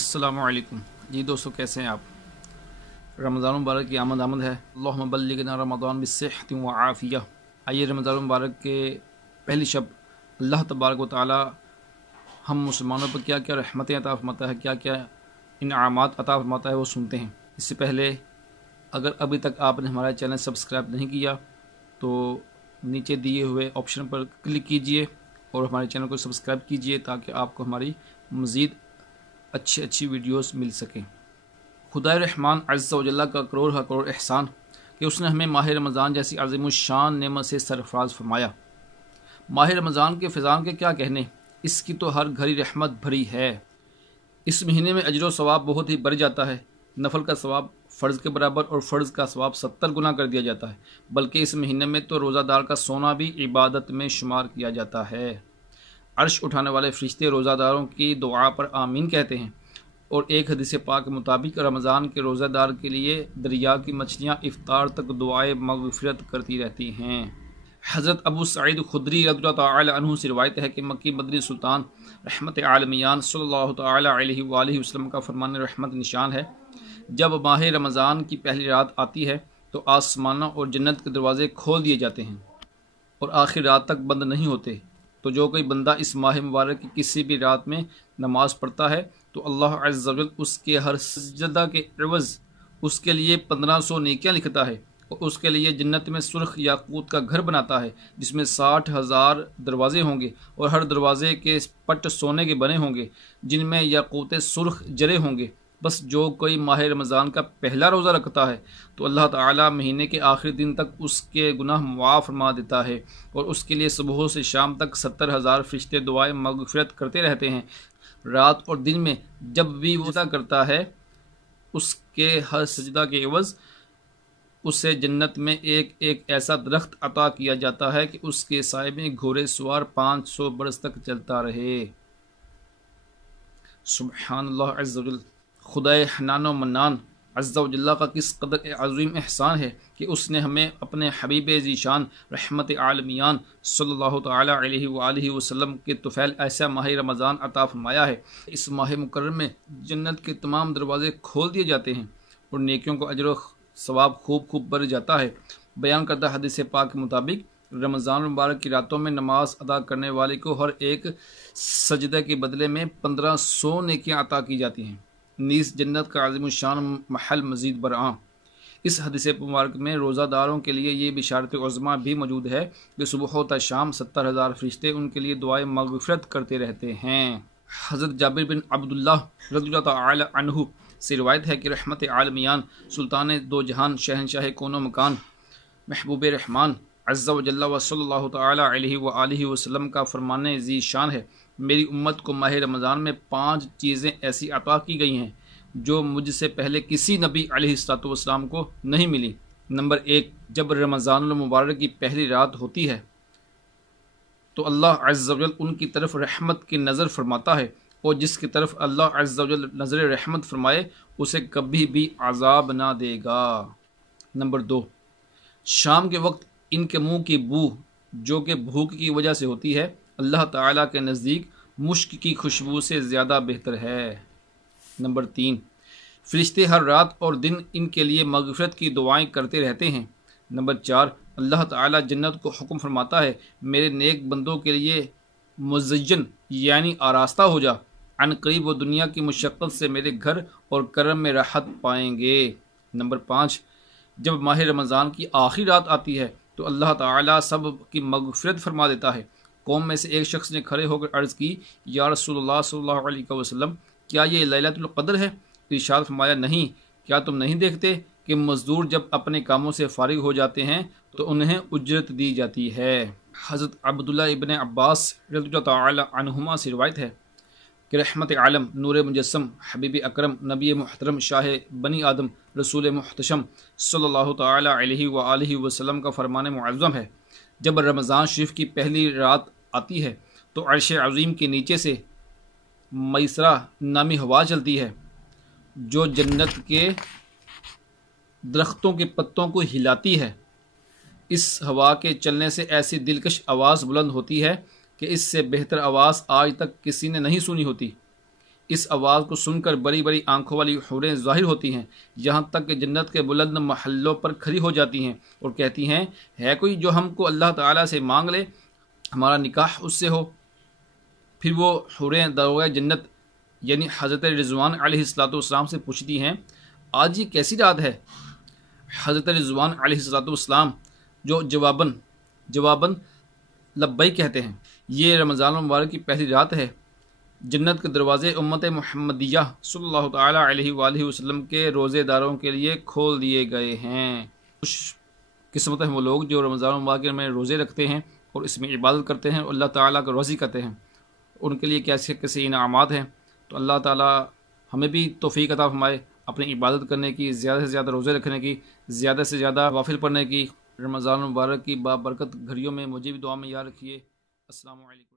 السلام علیکم جی دوستو، کیسے ہیں آپ؟ رمضان مبارک کی آمد ہے۔ اللہم بلغنا رمضان بالصحت وعافیہ۔ آئیے رمضان مبارک کے پہلی شب اللہ تبارک و تعالی ہم مسلمانوں پر کیا کیا رحمتیں عطا فرماتا ہے، کیا کیا انعامات عطا فرماتا ہے، وہ سنتے ہیں۔ اس سے پہلے اگر ابھی تک آپ نے ہمارا چینل سبسکرائب نہیں کیا تو نیچے دیے ہوئے آپشن پر کلک کیجئے اور ہمارے چینل کو سبسکرائب کیجئے تاکہ آپ کو ہماری مزید اچھی ویڈیوز مل سکیں۔ خدائے رحمان عز و جل کا کروڑ احسان کہ اس نے ہمیں ماہ رمضان جیسی عظیم الشان نعمت سے سرفراز فرمایا۔ ماہ رمضان کے فضائل کے کیا کہنے، اس کی تو ہر گھڑی رحمت بھری ہے۔ اس مہینے میں اجر و ثواب بہت ہی بڑھ جاتا ہے۔ نفل کا ثواب فرض کے برابر اور فرض کا ثواب 70 گنا کر دیا جاتا ہے، بلکہ اس مہینے میں تو روزہ دار کا سونا بھی عبادت میں شمار کیا جاتا ہے۔ عرش اٹھانے والے فرشتے روزہ داروں کی دعا پر آمین کہتے ہیں، اور ایک حدیث پاک کے مطابق رمضان کے روزہ دار کے لیے دریا کی مچھلیاں افطار تک دعائے مغفرت کرتی رہتی ہیں۔ حضرت ابو سعید خدری رضی اللہ تعالی عنہ سے روایت ہے کہ مکی مدنی سلطان رحمت عالمیان صلی اللہ تعالی علیہ وآلہ وسلم کا فرمان رحمت نشان ہے، جب ماہ رمضان کی پہلی رات آتی ہے تو آسمانوں اور جنت کے دروازے کھول دیے جاتے ہیں اور آخر رات تک بند نہیں ہوتے۔ تو جو کوئی بندہ اس ماہ مبارک کی کسی بھی رات میں نماز پڑھتا ہے تو اللہ عز و جل اس کے ہر سجدہ کے عوض اس کے لیے 1500 نیکیاں لکھتا ہے، اور اس کے لیے جنت میں سرخ یاقوت کا گھر بناتا ہے جس میں 60,000 دروازے ہوں گے، اور ہر دروازے کے پٹ سونے کے بنے ہوں گے جن میں یاقوت سرخ جرے ہوں گے۔ بس جو کوئی ماہ رمضان کا پہلا روزہ رکھتا ہے تو اللہ تعالیٰ مہینے کے آخری دن تک اس کے گناہ معاف فرما دیتا ہے، اور اس کے لیے صبح سے شام تک 70,000 فرشتے دعائیں مغفرت کرتے رہتے ہیں۔ رات اور دن میں جب بھی وہ سجدہ کرتا ہے اس کے ہر سجدہ کے عوض اسے جنت میں ایک ایسا درخت عطا کیا جاتا ہے کہ اس کے سائے میں گھوڑے سوار 500 برس تک چلتا رہے۔ سبحان اللہ عز و جل۔ خدائے حنان و منان عز و جل کا کس قدر عظیم احسان ہے کہ اس نے ہمیں اپنے حبیب ذیشان رحمت عالمیان صلی اللہ تعالی علیہ وآلہ وسلم کے طفیل ایسا ماہ رمضان عطا فرمایا ہے۔ اس ماہ مکرم میں جنت کے تمام دروازے کھول دیے جاتے ہیں اور نیکیوں کو اجر و ثواب خوب بڑھ جاتا ہے۔ بیان کردہ حدیث پاک کے مطابق رمضان مبارک کی راتوں میں نماز ادا کرنے والے کو ہر ایک سجدہ کے بدلے میں 1500 نیکیاں عطا کی جاتی ہیں، نیز جنت کا عظیم الشان محل مزید برآں۔ اس حدیث مبارک میں روزہ داروں کے لیے یہ بشارت عظمیٰ بھی موجود ہے کہ صبح تا شام 70,000 فرشتے ان کے لیے دعائیں مغفرت کرتے رہتے ہیں۔ حضرت جابر بن عبداللہ رضی اللہ تعالی عنہ سے روایت ہے کہ رحمت عالمیان سلطان دو جہان شہنشاہ کون و مکان محبوب رحمان عز و جل و صلی اللہ تعالی علیہ وآلہ وسلم کا فرمان ذی شان ہے، میری امت کو ماہ رمضان میں 5 چیزیں ایسی عطا کی گئی ہیں جو مجھ سے پہلے کسی نبی علیہ السلام کو نہیں ملی۔ نمبر 1، جب رمضان المبارک کی پہلی رات ہوتی ہے تو اللہ عز و جل ان کی طرف رحمت کی نظر فرماتا ہے، اور جس کی طرف اللہ عز و جل نظر رحمت فرمائے اسے کبھی بھی عذاب نہ دے گا۔ نمبر 2، شام کے وقت ان کے منہ کی بو جو کہ بھوک کی وجہ سے ہوتی ہے اللہ تعالیٰ کے نزدیک مشک کی خوشبو سے زیادہ بہتر ہے۔ نمبر 3، فرشتے ہر رات اور دن ان کے لیے مغفرت کی دعائیں کرتے رہتے ہیں۔ نمبر 4، اللہ تعالیٰ جنت کو حکم فرماتا ہے میرے نیک بندوں کے لیے مزین یعنی آراستہ ہو جا، عن قریب وہ دنیا کی مشقت سے میرے گھر اور کرم میں راحت پائیں گے۔ نمبر 5، جب ماہ رمضان کی آخری رات آتی ہے تو اللہ تعالیٰ سب کی مغفرت فرما دیتا ہے۔ قوم میں سے ایک شخص نے کھڑے ہو کر عرض کی، یا رسول اللہ صلی اللہ علیہ وسلم، کیا یہ لیلۃ القدر ہے؟ ارشاد فرمایا، نہیں، کیا تم نہیں دیکھتے کہ مزدور جب اپنے کاموں سے فارغ ہو جاتے ہیں تو انہیں اجرت دی جاتی ہے۔ حضرت عبداللہ ابن عباس رضی اللہ تعالی عنہما سے روایت ہے کہ رحمت عالم نور مجسم حبیب اکرم نبی محترم شاہ بنی آدم رسول محتشم صلی اللہ تعالی علیہ وآلہ وسلم کا فرمان معظم ہے، جب رمضان شریف کی پہلی رات آتی ہے تو عرش عظیم کے نیچے سے میسرہ نامی ہوا چلتی ہے جو جنت کے درختوں کے پتوں کو ہلاتی ہے۔ اس ہوا کے چلنے سے ایسی دلکش آواز بلند ہوتی ہے کہ اس سے بہتر آواز آج تک کسی نے نہیں سنی ہوتی۔ اس آواز کو سن کر بڑی بڑی آنکھوں والی حوریں ظاہر ہوتی ہیں، یہاں تک کہ جنت کے بلند محلوں پر کھڑی ہو جاتی ہیں اور کہتی ہیں ہے کوئی جو ہم کو اللہ تعالیٰ سے مانگ لے، ہمارا نکاح اس سے ہو۔ پھر وہ حوریں داروغ جنت یعنی حضرت رضوان علیہ السلام سے پوچھتی ہیں آج یہ کیسی رات ہے؟ حضرت رضوان علیہ السلام جو جواباً لبیک کہتے ہیں، یہ رمضان المبارک کی پہلی رات ہے، جنت کے دروازے امت محمدیہ صلی اللہ تعالیٰ علیہ وآلہ وسلم کے روزے داروں کے لیے کھول دیے گئے ہیں۔ خوش قسمت ہیں وہ لوگ جو رمضان المبارک میں روزے رکھتے ہیں اور اس میں عبادت کرتے ہیں اور اللہ تعالیٰ کو راضی کرتے ہیں، ان کے لیے کیسے کیسے انعامات ہیں۔ تو اللہ تعالیٰ ہمیں بھی توفیق عطا فرمائے اپنی عبادت کرنے کی، زیادہ سے زیادہ روزے رکھنے کی، زیادہ سے زیادہ نوافل پڑھنے کی۔ رمضان المبارک کی بابرکت گھڑیوں میں مجھے بھی دعا میں یاد رکھیے۔ السلام علیکم۔